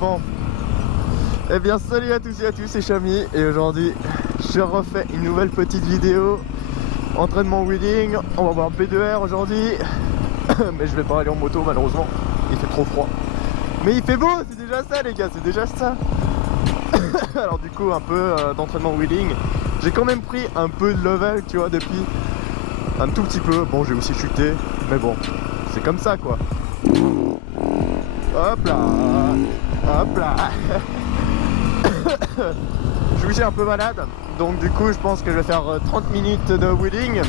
Bon. Eh bien salut à tous et à tous, c'est Chami et aujourd'hui je refais une nouvelle petite vidéo. Entraînement wheeling, on va voir B2R aujourd'hui. Mais je vais pas aller en moto malheureusement, il fait trop froid. Mais il fait beau, c'est déjà ça les gars, c'est déjà ça. Alors du coup un peu d'entraînement wheeling. J'ai quand même pris un peu de level tu vois depuis. Un tout petit peu, bon j'ai aussi chuté. Mais bon, c'est comme ça quoi. Hop là. Hop là. Je suis aussi un peu malade. Donc du coup je pense que je vais faire 30 minutes de wheeling.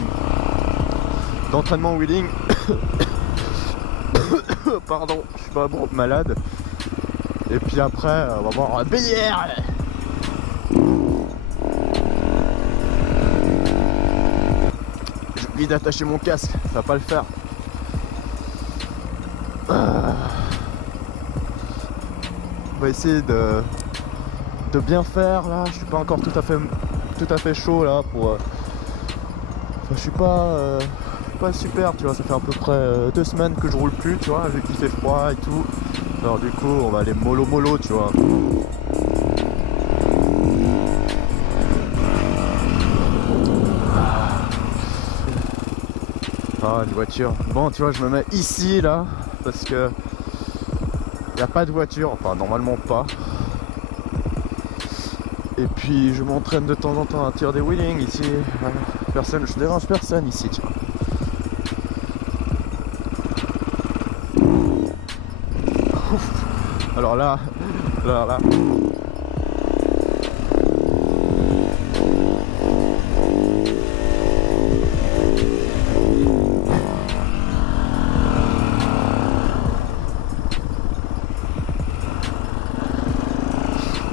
D'entraînement wheeling. Pardon, je suis pas bon malade. Et puis après on va voir BDR. J'ai oublié d'attacher mon casque, ça va pas le faire. On va essayer de bien faire là. Je suis pas encore tout à fait chaud là pour. Enfin, je suis pas super, tu vois. Ça fait à peu près 2 semaines que je roule plus, tu vois, vu qu'il fait froid et tout. Alors du coup, on va aller mollo, tu vois. Ah, une voiture. Bon, tu vois, je me mets ici là parce que y a pas de voiture, enfin normalement pas. Et puis je m'entraîne de temps en temps à tirer des wheelings ici. Personne, je dérange personne ici, tiens. Ouf. Alors là.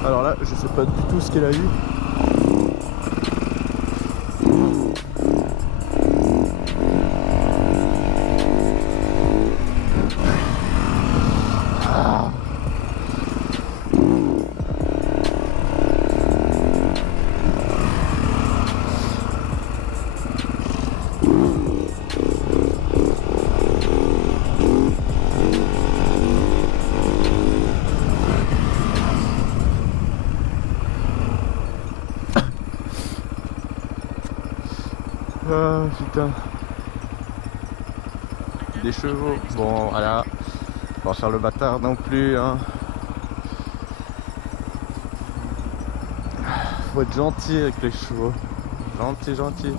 Alors là, je sais pas du tout ce qu'elle a eu. Ah. Ah putain. Des chevaux. Bon voilà. Pas faire le bâtard non plus hein. Faut être gentil avec les chevaux. Gentil.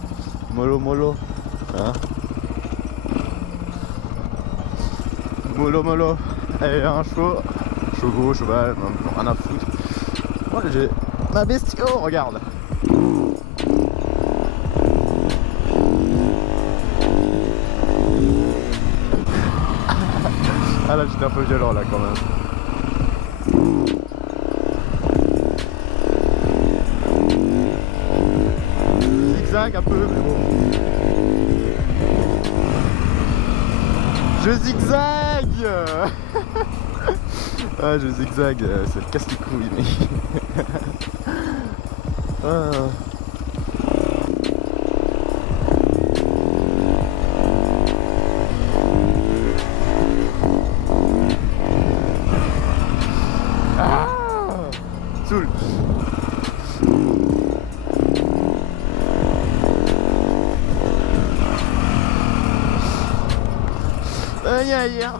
Mollo. Hein. Mollo. Allez un chevaux, cheval, rien à foutre. Moi j'ai ma bestiole, regarde. Ah là j'étais un peu violent là quand même. Zigzag un peu mais bon. Je zigzag. Ah je zigzag, ça te casse les couilles mais. Ah. Soul.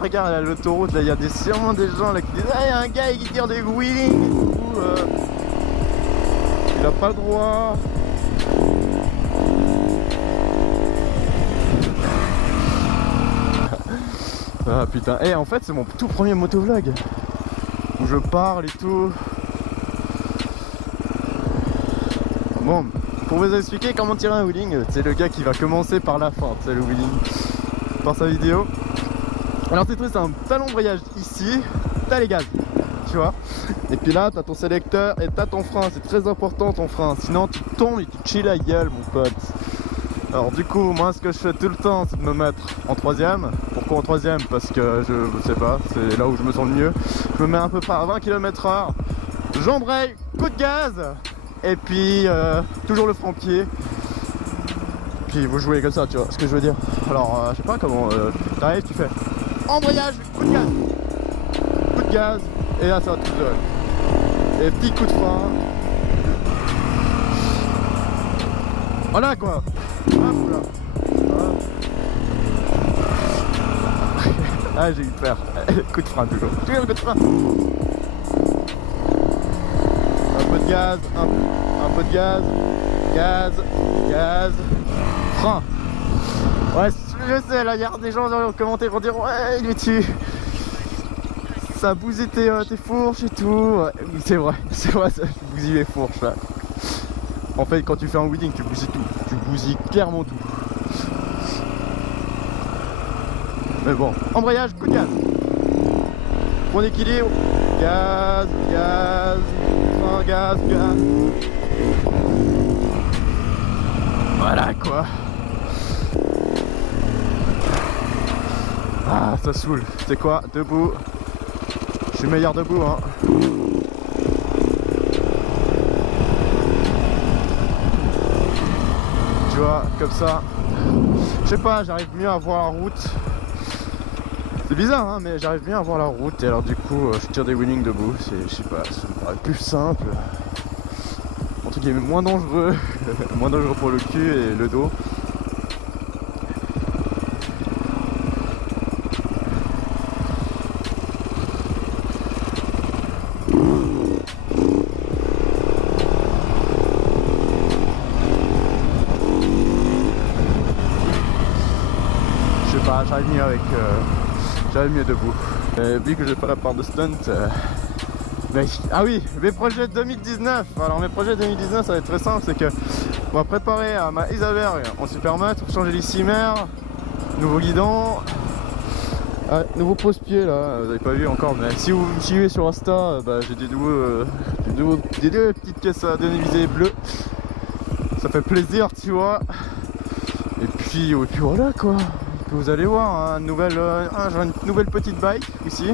Regarde là l'autoroute là, il y a sûrement des gens là qui disent ah il y a un gars qui tire des wheeling et tout, il a pas le droit. Ah putain, en fait c'est mon tout premier motovlog où je parle et tout. Bon, pour vous expliquer comment tirer un wheeling, c'est le gars qui va commencer par la fin, c'est le wheeling, par sa vidéo. Alors c'est très simple, t'as l'embrayage ici, t'as les gaz, tu vois. Et puis là t'as ton sélecteur et t'as ton frein, c'est très important ton frein, sinon tu tombes et tu chilles la gueule mon pote. Alors du coup moi ce que je fais tout le temps c'est de me mettre en troisième. Pourquoi en troisième? Parce que je sais pas, c'est là où je me sens le mieux. Je me mets à peu près à 20 km/h, j'embraye, coup de gaz. Et puis toujours le franc-pied. Puis vous jouez comme ça, tu vois ce que je veux dire. Alors je sais pas comment t'arrives, tu fais embrayage, coup de gaz, Et là ça va tout seul. Et petit coup de frein. Voilà quoi. Hop là. Ah j'ai eu peur. Coup de frein toujours. Toujours coup de frein. Un peu de gaz, un peu de gaz. Gaz. Frein. Ouais je sais là, il y a des gens dans les commentaires pour dire ouais mais tu... Ça a bousillé tes fourches et tout. Ouais, oui c'est vrai, ça bousille les fourches là. En fait quand tu fais un wedding tu bousilles tout. Tu bousilles clairement tout. Mais bon, embrayage, coup de gaz. Bon équilibre. Gaz. Frein, gaz. Voilà quoi. Ah ça saoule. C'est quoi? Debout. Je suis meilleur debout hein. Tu vois, comme ça. Je sais pas, j'arrive mieux à voir la route. C'est bizarre hein, mais j'arrive bien à voir la route. Et alors du coup je tire des wheelings debout. C'est, je sais pas, ça me paraît plus simple. En tout cas moins dangereux. Moins dangereux pour le cul et le dos. J'arrive mieux avec j'arrive mieux debout. Vu que j'ai pas la part de stunt ah oui, mes projets 2019. Alors mes projets 2019 ça va être très simple, c'est que on va préparer à ma Isaberg en Supermat, changer les cimères, nouveau guidon, nouveau pose-pied là, vous avez pas vu encore mais si vous me suivez sur Insta, j'ai des deux petites caisses à dénévisés bleues. Ça fait plaisir tu vois. Et puis voilà quoi. Vous allez voir, hein, j'ai une nouvelle petite bike ici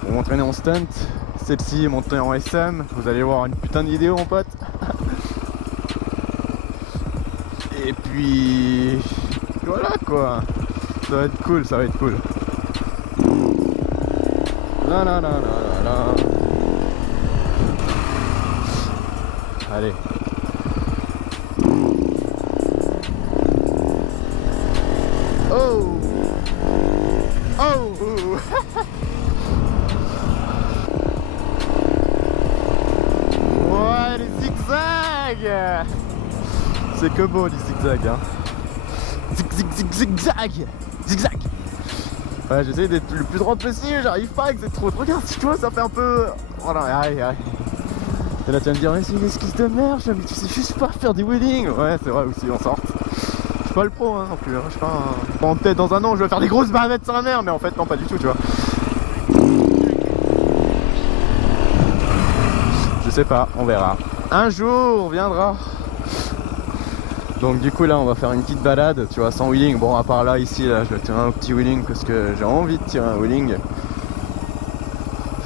pour m'entraîner en stunt. Celle-ci est montée en SM. Vous allez voir une putain de vidéo mon pote. Et puis voilà quoi. Ça va être cool, ça va être cool. Là. Allez. Oh. Ouais, les zigzags. C'est que beau les zigzags hein. Zigzag. Ouais, j'essaie d'être le plus droit possible, j'arrive pas avec cette route. Regarde, tu vois, ça fait un peu... Voilà, aïe. Et là tu vas me dire, mais c'est une esquisse de merde, mais tu sais juste pas faire des wheelings. Ouais, c'est vrai aussi, en sorte. Je suis pas le pro hein, non plus, je suis pas un... Bon, peut-être dans un an je vais faire des grosses barrettes sur la mer, mais en fait non, pas du tout, tu vois. Je sais pas, on verra. Un jour on viendra. Donc du coup là on va faire une petite balade, tu vois, sans wheeling. Bon à part là, ici, là, je vais tirer un petit wheeling parce que j'ai envie de tirer un wheeling.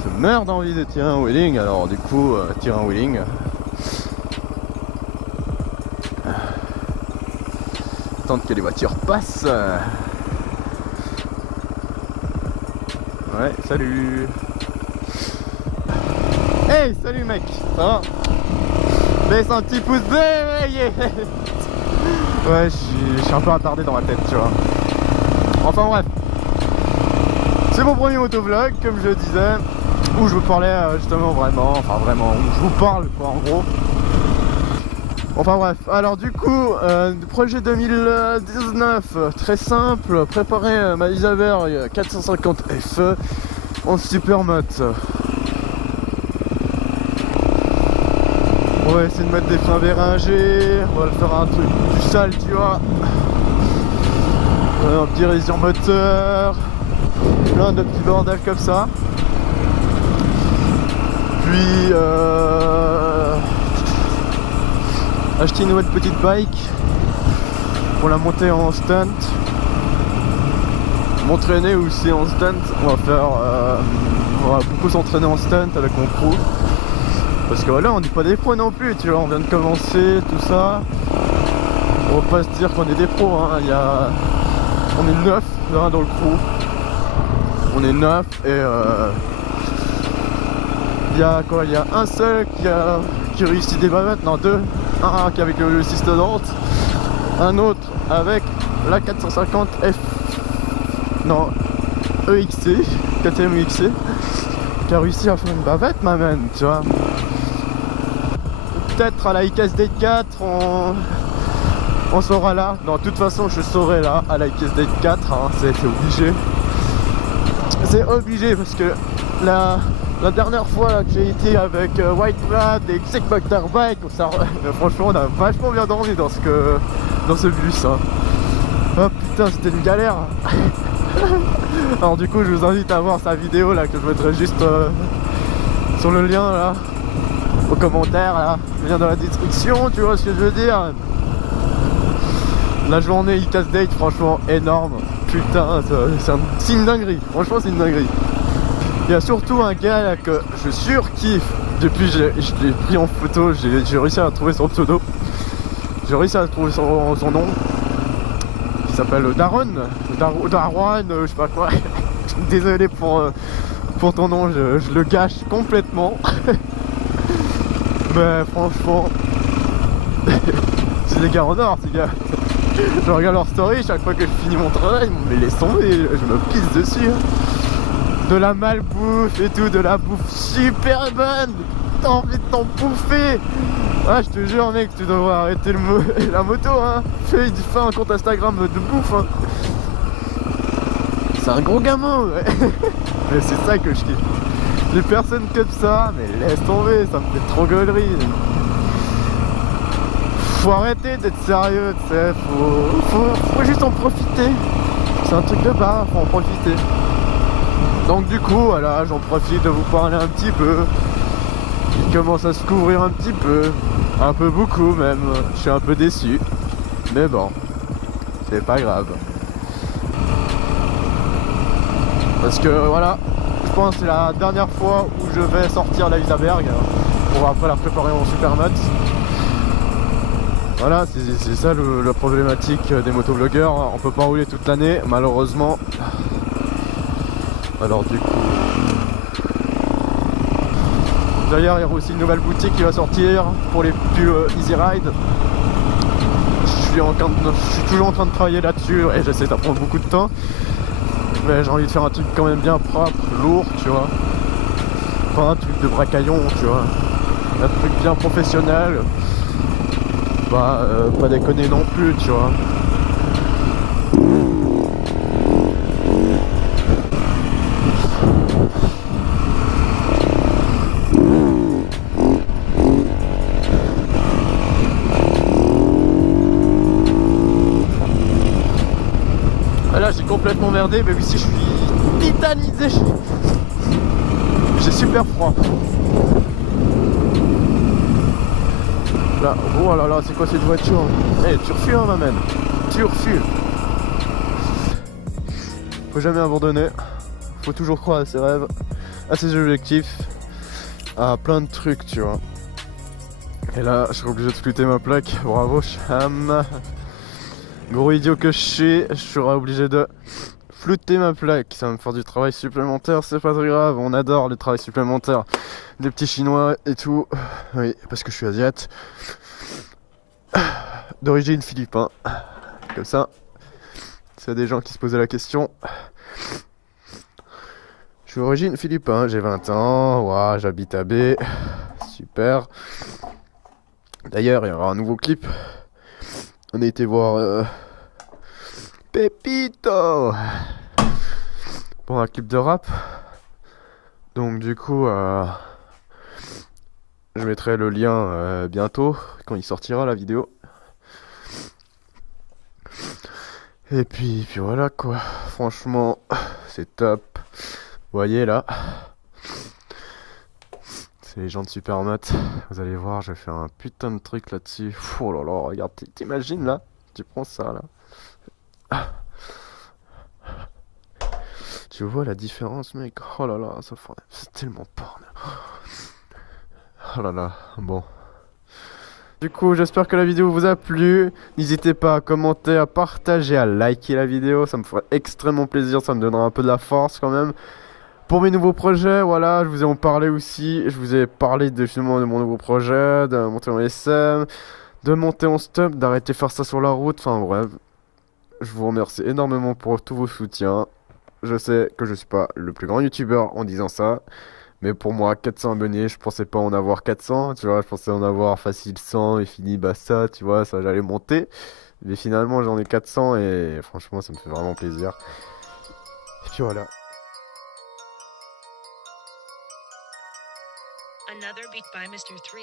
Je meurs d'envie de tirer un wheeling, alors du coup, tirer un wheeling. Attendre que les voitures passent. Ouais, salut. Hey, salut mec, ça va? Laisse un petit pouce bleu, yeah. Ouais, je suis un peu attardé dans ma tête, tu vois. Enfin bref. C'est mon premier motovlog, comme je le disais, où je vous parlais justement vraiment, où je vous parle quoi en gros. Enfin bref, alors du coup, projet 2019, très simple, préparer ma Isaberg 450 FE en Supermat. On va essayer de mettre des freins béringés, on va le faire un truc plus sale, tu vois. Un petit résident moteur, plein de petits bordels comme ça. Puis acheter une nouvelle petite bike pour la monter en stunt. M'entraîner aussi en stunt, on va beaucoup s'entraîner en stunt avec mon crew. Parce que là on n'est pas des pros non plus, tu vois, on vient de commencer, tout ça. On va pas se dire qu'on est des pros, hein. On est 9 hein, dans le crew. On est 9 et il y a quoi? Il y a un seul qui réussit des bavettes, non deux. Un qui est avec le Sistedante, un autre avec la 450 F, non EXC, KTM EXC, qui a réussi à faire une bavette, ma man, tu vois. Peut-être à la IKS Date 4 on sera là. Non, de toute façon je serai là à la IKS Date 4, hein, c'est obligé. C'est obligé parce que la dernière fois là, que j'ai été avec White Brad et Xec Bike, franchement on a vachement bien dormi dans ce bus, hein. Oh putain, c'était une galère. Alors du coup je vous invite à voir sa vidéo là que je mettrai juste sur le lien là, au commentaire là, le lien dans la description, tu vois ce que je veux dire. La journée IKS Date, franchement énorme. Putain, c'est une dinguerie, franchement c'est une dinguerie. Il y a surtout un gars là que je surkiffe. Depuis je l'ai pris en photo, j'ai réussi à trouver son pseudo. J'ai réussi à trouver son nom. Il s'appelle Daron, je sais pas quoi. Désolé pour ton nom, je le gâche complètement. Mais franchement, c'est des gars en or, ces gars. Je regarde leur story chaque fois que je finis mon travail, mais laisse tomber, je me pisse dessus. De la malbouffe et tout, de la bouffe super bonne. T'as envie de t'en bouffer. Ah, je te jure mec, tu devrais arrêter la moto, hein. Fais un compte Instagram de bouffe, hein. C'est un gros gamin, ouais. Mais c'est ça que je kiffe. Les personnes comme ça, mais laisse tomber, ça me fait trop gueulerie. Faut arrêter d'être sérieux, tu sais, faut juste en profiter. C'est un truc de bas, faut en profiter. Donc du coup, voilà, j'en profite de vous parler un petit peu. Il commence à se couvrir un petit peu beaucoup même. Je suis un peu déçu, mais bon, c'est pas grave. Parce que voilà, je pense que c'est la dernière fois où je vais sortir la Isaberg pour après la préparer en Supermat. Voilà, c'est ça la problématique des motovlogueurs. On peut pas rouler toute l'année, malheureusement. Alors du coup... D'ailleurs, il y a aussi une nouvelle boutique qui va sortir pour les pulls Easy Ride. Je suis toujours en train de travailler là-dessus et j'essaie d'apprendre beaucoup de temps. Mais j'ai envie de faire un truc quand même bien propre, lourd, tu vois. Pas un truc de bracaillon, tu vois. Un truc bien professionnel. Pas déconner non plus, tu vois. Là j'ai complètement merdé, mais ici je suis titanisé. J'ai super froid. Là, oh là là, c'est quoi cette voiture? Eh, tu refules hein ma man, tu refules. Faut jamais abandonner. Faut toujours croire à ses rêves, à ses objectifs, à plein de trucs, tu vois. Et là, je serai obligé de flutter ma plaque. Bravo, Cham. Gros idiot que je serai obligé de flouter ma plaque. Ça va me faire du travail supplémentaire, c'est pas très grave. On adore le travail supplémentaire des petits chinois et tout. Oui, parce que je suis asiate. D'origine philippin. Comme ça, s'il y a des gens qui se posaient la question. Je suis d'origine philippin, j'ai 20 ans. Ouah, j'habite à B. Super. D'ailleurs, il y aura un nouveau clip. On a été voir Pepito pour un clip de rap. Donc du coup, je mettrai le lien bientôt quand il sortira la vidéo. Et puis voilà quoi. Franchement, c'est top. Vous voyez là, c'est les gens de Supermat. Vous allez voir, je vais faire un putain de truc là-dessus. Oh là là, regarde, t'imagines là? Tu prends ça là. Tu vois la différence mec? Oh là là, c'est tellement porn. Oh là là, bon. Du coup, j'espère que la vidéo vous a plu. N'hésitez pas à commenter, à partager, à liker la vidéo. Ça me ferait extrêmement plaisir. Ça me donnera un peu de la force quand même. Pour mes nouveaux projets, voilà, je vous ai en parlé aussi. Je vous ai parlé justement de mon nouveau projet, de monter en SM, de monter en stop, d'arrêter de faire ça sur la route. Enfin bref, je vous remercie énormément pour tous vos soutiens. Je sais que je suis pas le plus grand youtubeur en disant ça. Mais pour moi, 400 abonnés, je pensais pas en avoir 400, tu vois, je pensais en avoir facile 100 et fini, basta, tu vois, ça j'allais monter. Mais finalement, j'en ai 400 et franchement, ça me fait vraiment plaisir. Et puis voilà. Another beat by Mr. 3.